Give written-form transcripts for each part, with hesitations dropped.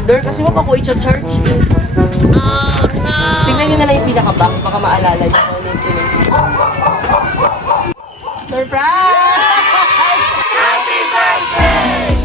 in-order kasi wag ako i-charge eh. Oh no! Tingnan nyo na lang yung pinaka-box, baka maalala nyo kung ano yung pinag-surprise! Happy birthday!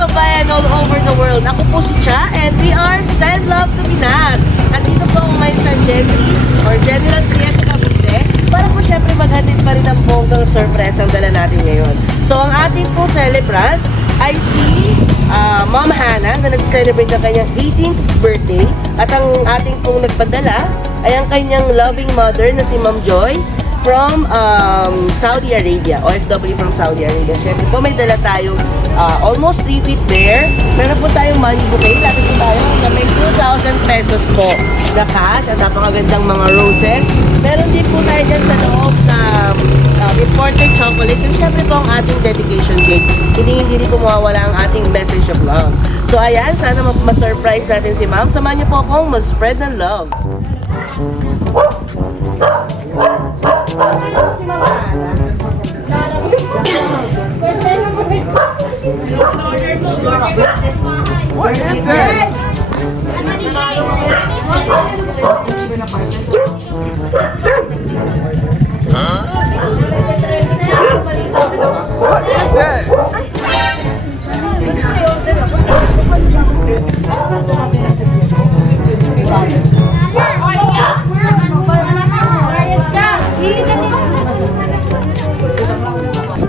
Kabayan all over the world. Ako po si Cha and we are Send Love to Pinas. At dito po ang may San Jenny or General Trias Cavite para po syempre maghatid pa rin ang bonggang surprise ang dala natin ngayon. So ang ating po celebrant ay si Ma'am Hannah na nag-celebrate ng kanyang 18th birthday at ang ating pong nagpadala ay ang kanyang loving mother na si Ma'am Joy from Saudi Arabia, OFW from Saudi Arabia. Siyempre po may dala tayong almost 3 feet there. Meron po tayong money bouquet. Lapit po tayo na may 2,000 pesos po na cash at napakagandang mga roses. Meron din po tayo dyan sa loob na imported chocolates. And siyempre po ang ating dedication cake. Hindi po mawawala ang ating message of love. So ayan, sana ma-surprise natin si ma'am. Samahan niyo po akong mag-spread ng love. Si Mama Ana. What is that? What is that?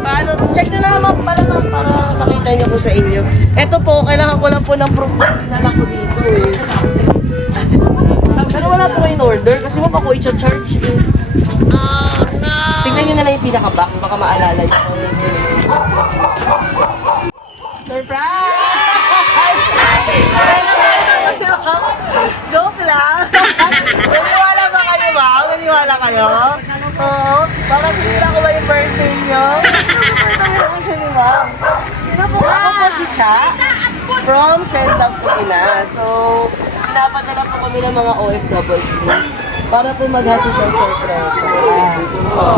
Paano? Check na naman para makita nyo ko sa inyo. Ito po, kailangan ko lang po ng proof na dinala ko dito eh. Pero wala po in order kasi wag ako i-charge eh. Oh no! Tingnan nyo na lang yung pinaka-box, baka maalala nyo. Surprise! Joke lang! Naniwala ba kayo ba? Naniwala kayo? Oo. Baka sinira ko ba yung birthday nyo? Ano siya ni ma'am? Ako po si Cha from Send Love to Pinas. So, pinapadala po kami ng mga OFW para po maghatid ng surprise.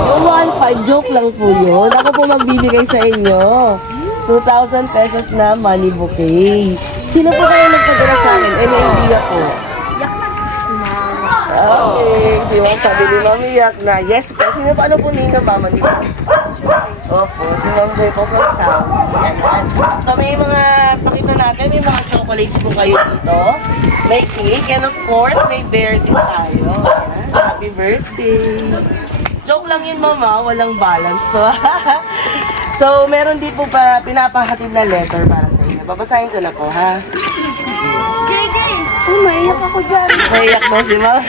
Yung 1.5, joke lang po yun. Ako po magbibigay sa inyo. 2,000 pesos na money bouquet. Sino po kayo nagpadala sa akin? Envia po. Okay, di ba sabi ni Mami Yak na yes po. Sino pa ano po nino ba? Mami? Opo, si Ma'am Joy po from South. Ayan. So may mga, pakita natin, may mga chocolates po kayo dito. May cake and of course, may bear din tayo. Ayan. Happy birthday! Joke lang yun mama, walang balance to. So meron din po pa pinapahatid na letter para sa inyo. Babasahin ko na po ha. Maiyak ako dyan. Naiyak mo si ma'am.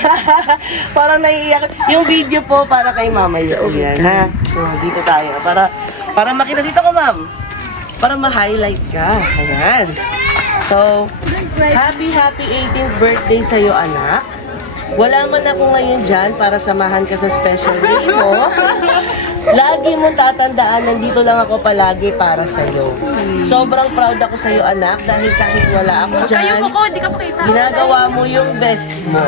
Parang naiiyak. Yung video po para kay mama yun. Yan, ha? So, dito tayo. Para makita dito ko, ma'am. Para ma-highlight ka. Ayan. So, happy 18th birthday sa'yo, anak. Wala man ako ngayon dyan para samahan ka sa special day mo. Lagi mong tatandaan, nandito lang ako palagi para sa'yo. Sobrang proud ako sa'yo, anak, dahil kahit wala ako dyan, ginagawa mo yung best mo.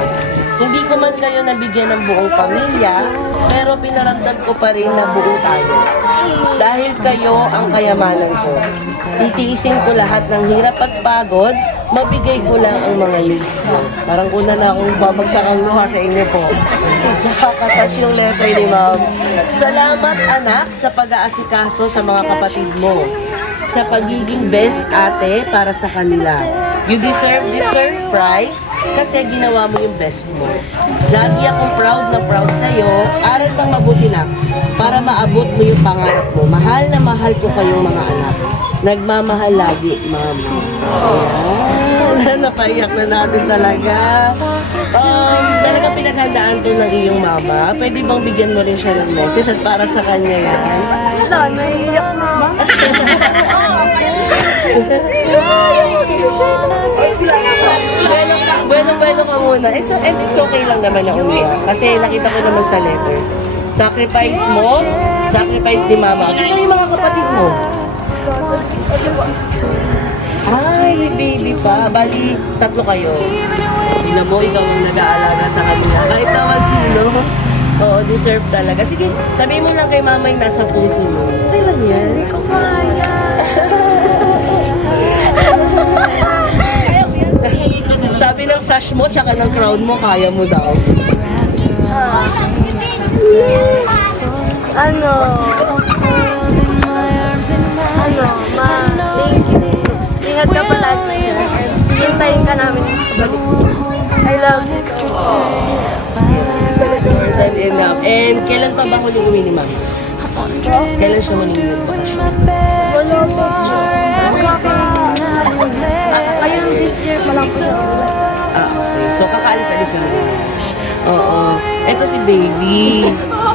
Hindi ko man kayo nabigyan ng buong pamilya, pero pinaramdam ko pa rin na buo tayo. Dahil kayo ang kayamanan ko. Titiisin ko lahat ng hirap at pagod, mabigay ko lang ang mga needs mo. Parang una na akong babagsakan luha sa inyo po. Nakakatas yung letter ni ma'am. Salamat anak sa pag-aasikaso sa mga kapatid mo. Sa pagiging best ate para sa kanila. You deserve this surprise kasi ginawa mo yung best mo. Lagi akong proud na proud sa'yo. Aral kang mabuti na para maabot mo yung pangarap mo. Mahal na mahal ko kayong mga anak. Nagmamahal lagi, ma'am. Ayan. Napaiyak na natin talaga. Talagang pinaghandaan to ng iyong mama. Pwede bang bigyan mo rin siya ng message at para sa kanya yan? Wala, naiiyak na. Bueno ka muna. It's okay lang naman na umiyak. Kasi nakita ko naman sa letter. Sacrifice mo, sacrifice ni mama. Sino yung mga kapatid mo? Ay, may baby pa. Bali, 3 kayo. Tingnan mo, ikaw ang nag-aalaga sa kanila. Kahit naman sino. Oo, deserve talaga. Sige, sabihin mo lang kay mama yung nasa puso mo. Okay lang yan. Hindi ko kaya. Sabi ng sash mo, tsaka ng crown mo, kaya mo daw. Ano? Ma, thank you. Ingat ka palagi. Hintayin ka namin balik. I love you. That's more than enough. And kailan pa ba huling uwi ni ma'am? Kailan siya huling bakasyon? Wala pa. Ayun, this year pa lang po. Ah, okay. So, kakaalis-alis lang din. Oo. Ito si baby.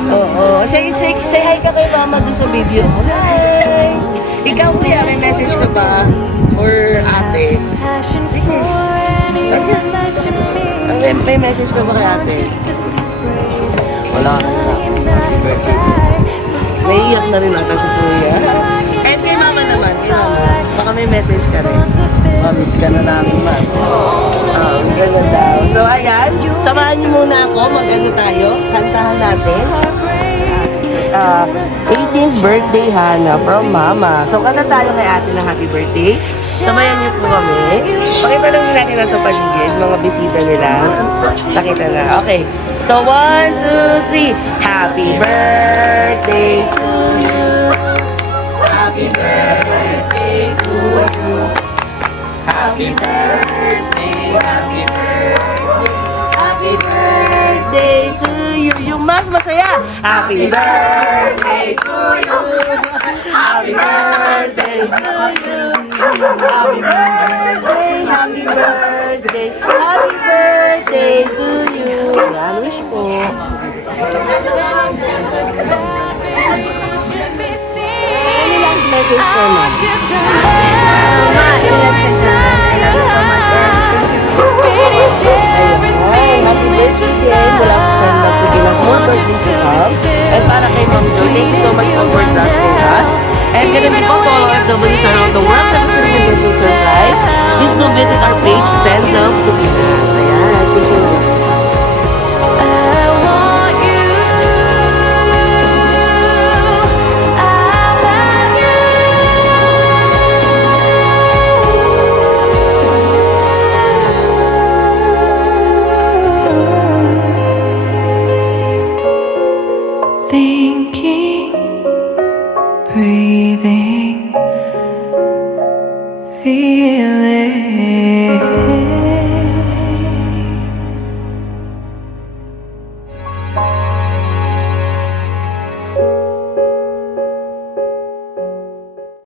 Oo. Say hi ka kay mama doon sa video. Hi! Ikaw, kuya, may message ka ba? Or ate? Sige. May message ka ba kay ate? Wala. Naiiyak na rin ata si kuya. Eh, kay mama naman. Kay mama. Baka may message ka rin. Miss ka na namin, ma'am. Ganyan daw. So, ayan. Samahan niyo muna ako. Mag-ano tayo. Kantahan natin. 18th birthday, Hana, from Mama. So, kanta tayo kay ate na happy birthday. Samayan niyo po kami. Pakita lang din natin nasa paligid. Mga bisita nila. Nakita na. Okay. So, 1, 2, 3. Happy birthday to you. Happy birthday to you. Happy birthday, happy birthday, happy birthday to you. Yung mas masaya. Happy birthday to you. Happy birthday to you. Happy birthday, happy birthday, happy birthday to you. Yan, wish po. Any last message for mom? Ma, ingat ka dyan. I love you so much. Ayun, happy birthday again. Mula sa Send Up to Pinas. More birthdays to come. And para kay Ma'am Jo, thank you so much for trusting us. And ganun din po to all OFWs around the world na gusto rin ng surprise. Please do visit our page, Send Up to Pinas. Ayan, thank you. Thinking, breathing, feeling.